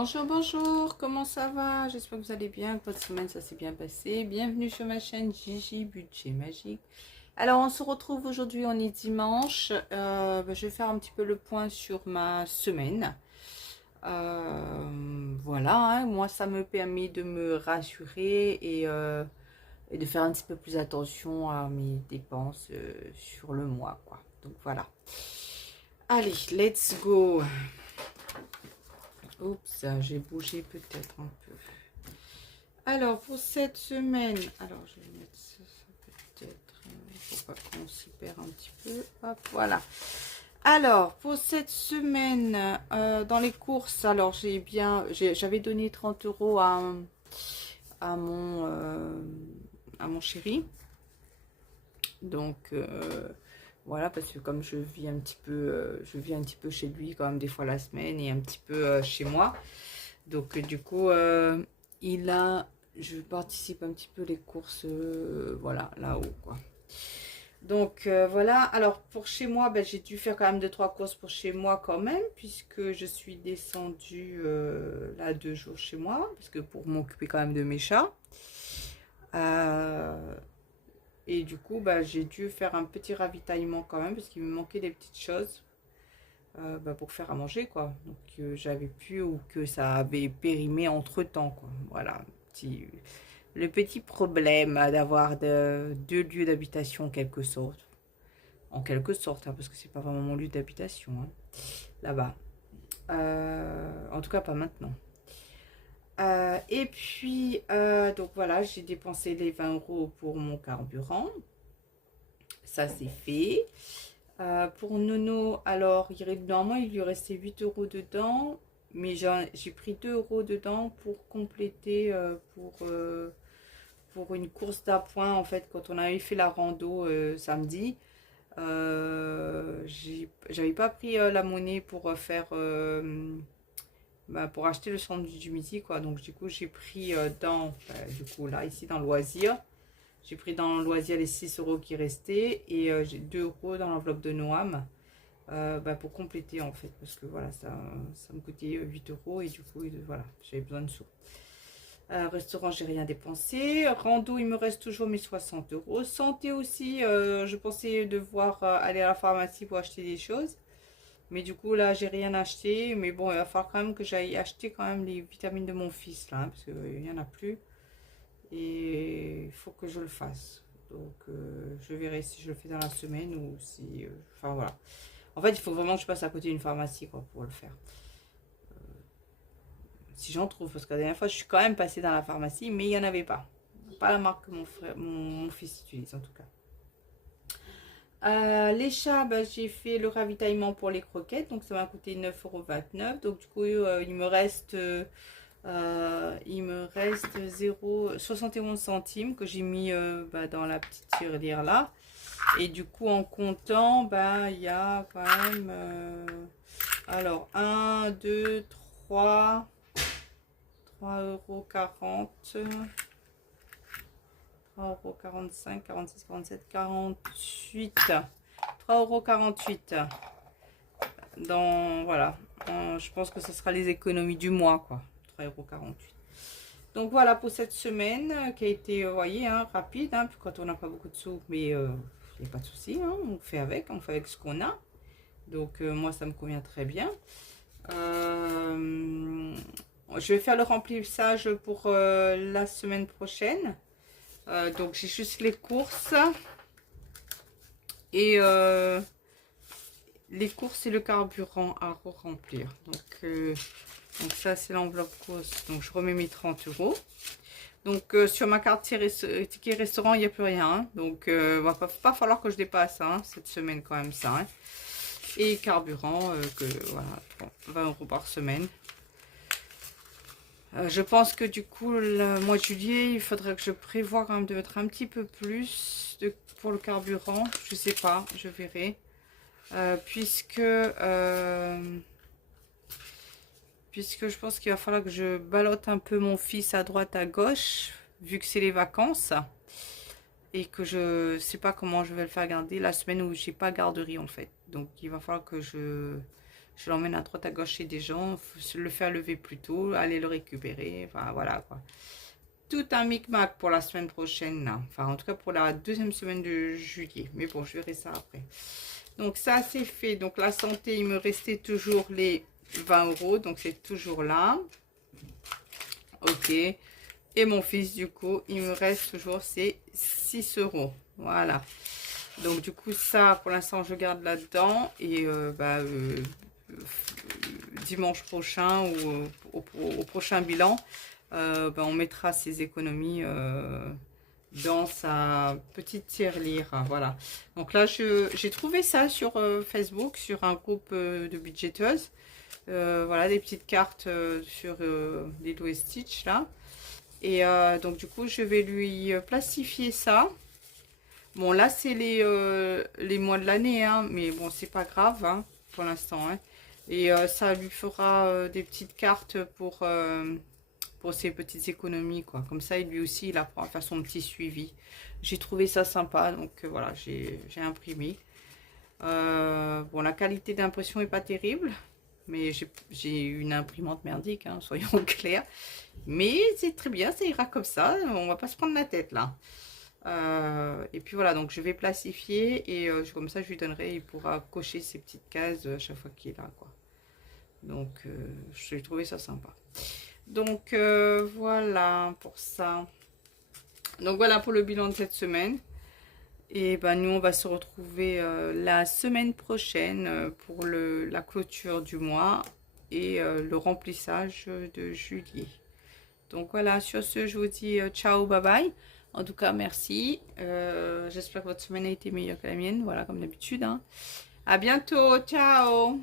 Bonjour, bonjour, comment ça va? J'espère que vous allez bien, que votre semaine ça s'est bien passé. Bienvenue sur ma chaîne Gigi Budget Magique. Alors on se retrouve aujourd'hui, on est dimanche. Je vais faire un petit peu le point sur ma semaine. Voilà, hein, moi ça me permet de me rassurer et de faire un petit peu plus attention à mes dépenses sur le mois, quoi. Donc voilà. Allez, let's go. Oups, j'ai bougé peut-être un peu. Alors, pour cette semaine, alors je vais mettre ça peut-être, il faut pas qu'on s'y perd un petit peu. Hop, voilà. Alors, pour cette semaine, dans les courses, alors j'avais donné 30 euros à mon chéri. Donc, voilà, parce que comme je vis un petit peu chez lui quand même des fois la semaine et un petit peu chez moi. Donc, du coup, je participe un petit peu les courses, voilà, là-haut, quoi. Donc, voilà. Alors, pour chez moi, j'ai dû faire quand même 2-3 courses pour chez moi quand même, puisque je suis descendue, là, 2 jours chez moi, parce que pour m'occuper quand même de mes chats. Et du coup, j'ai dû faire un petit ravitaillement quand même, parce qu'il me manquait des petites choses pour faire à manger, quoi. Donc, j'avais pu ou que ça avait périmé entre-temps, quoi. Voilà, le petit problème d'avoir deux lieux d'habitation en quelque sorte. En quelque sorte, hein, parce que c'est pas vraiment mon lieu d'habitation, hein, là-bas. En tout cas, pas maintenant. Et puis, donc voilà, j'ai dépensé les 20 euros pour mon carburant. Ça, c'est fait. Pour Nono, alors, normalement, il lui restait 8 euros dedans. Mais j'ai pris 2 euros dedans pour compléter, pour une course d'appoint. En fait, quand on avait fait la rando samedi, j'avais pas pris la monnaie pour faire... pour acheter le sandwich du midi, quoi. Donc du coup j'ai pris du coup là ici dans le loisir, j'ai pris dans le loisir les 6 euros qui restaient et j'ai 2 euros dans l'enveloppe de Noam pour compléter en fait, parce que voilà, ça me coûtait 8 euros et du coup voilà, j'avais besoin de sous. Restaurant, j'ai rien dépensé. Rando, il me reste toujours mes 60 euros. Santé aussi, je pensais devoir aller à la pharmacie pour acheter des choses. Mais du coup, là, j'ai rien acheté. Mais bon, il va falloir quand même que j'aille acheter quand même les vitamines de mon fils, là, hein, parce qu'il n'y en a plus. Et il faut que je le fasse. Donc, je verrai si je le fais dans la semaine ou si... enfin, voilà. En fait, il faut vraiment que je passe à côté d'une pharmacie, quoi, pour le faire. Si j'en trouve, parce que la dernière fois, je suis quand même passée dans la pharmacie, mais il n'y en avait pas. Pas la marque que mon fils utilise, en tout cas. Les chats, j'ai fait le ravitaillement pour les croquettes, donc ça m'a coûté 9,29 €. Donc du coup, il me reste 0,71 centimes que j'ai mis dans la petite tirelire là. Et du coup, en comptant, il y a quand même... alors, 1, 2, 3, 3,40 €. 3,45 €, 46, 47, 48. 3,48 €. Voilà. Je pense que ce sera les économies du mois, quoi. 3,48 €. Donc voilà pour cette semaine qui a été, vous voyez, hein, rapide. Hein, puis quand on n'a pas beaucoup de sous, mais il n'y a pas de souci. Hein, on fait avec ce qu'on a. Donc moi, ça me convient très bien. Je vais faire le remplissage pour la semaine prochaine. Donc j'ai juste les courses et le carburant à remplir. Donc ça c'est l'enveloppe course. Donc je remets mes 30 euros. Donc sur ma carte ticket restaurant il n'y a plus rien. Hein. Donc il va pas falloir que je dépasse cette semaine quand même ça. Hein. Et carburant voilà, 20 euros par semaine. Je pense que du coup, le mois de juillet, il faudrait que je prévoie quand même de mettre un petit peu plus pour le carburant. Je sais pas, je verrai. Puisque je pense qu'il va falloir que je ballotte un peu mon fils à droite, à gauche, vu que c'est les vacances. Et que je sais pas comment je vais le faire garder la semaine où j'ai pas garderie en fait. Donc il va falloir que je Je l'emmène à droite à gauche chez des gens, le faire lever plus tôt, aller le récupérer, enfin voilà quoi. Tout un micmac pour la semaine prochaine, là. Enfin en tout cas pour la deuxième semaine de juillet. Mais bon, je verrai ça après. Donc ça c'est fait. Donc la santé, il me restait toujours les 20 euros, donc c'est toujours là. Ok. Et mon fils, du coup, il me reste toujours ces 6 euros. Voilà. Donc du coup ça pour l'instant je garde là-dedans. Et dimanche prochain ou au prochain bilan, on mettra ces économies dans sa petite tirelire. Voilà. Donc là, j'ai trouvé ça sur Facebook, sur un groupe de budgéteuses. Voilà, des petites cartes sur Lilo et Stitch, là. Et donc, du coup, je vais lui plastifier ça. Bon, là, c'est les mois de l'année, hein, mais bon, c'est pas grave, hein, pour l'instant, hein. Et ça lui fera des petites cartes pour ses petites économies, quoi. Comme ça, lui aussi, il apprend à faire son petit suivi. J'ai trouvé ça sympa, donc voilà, j'ai imprimé. Bon, la qualité d'impression est pas terrible, mais j'ai une imprimante merdique, hein, soyons clairs. Mais c'est très bien, ça ira comme ça, on va pas se prendre la tête, là. Et puis voilà, donc je vais plastifier et comme ça, je lui donnerai, il pourra cocher ses petites cases à chaque fois qu'il est là, quoi. Donc, j'ai trouvé ça sympa. Donc, voilà pour ça. Donc, voilà pour le bilan de cette semaine. Et ben, nous, on va se retrouver la semaine prochaine pour la clôture du mois et le remplissage de juillet. Donc, voilà, sur ce, je vous dis ciao, bye bye. En tout cas, merci. J'espère que votre semaine a été meilleure que la mienne. Voilà, comme d'habitude, hein. À bientôt. Ciao.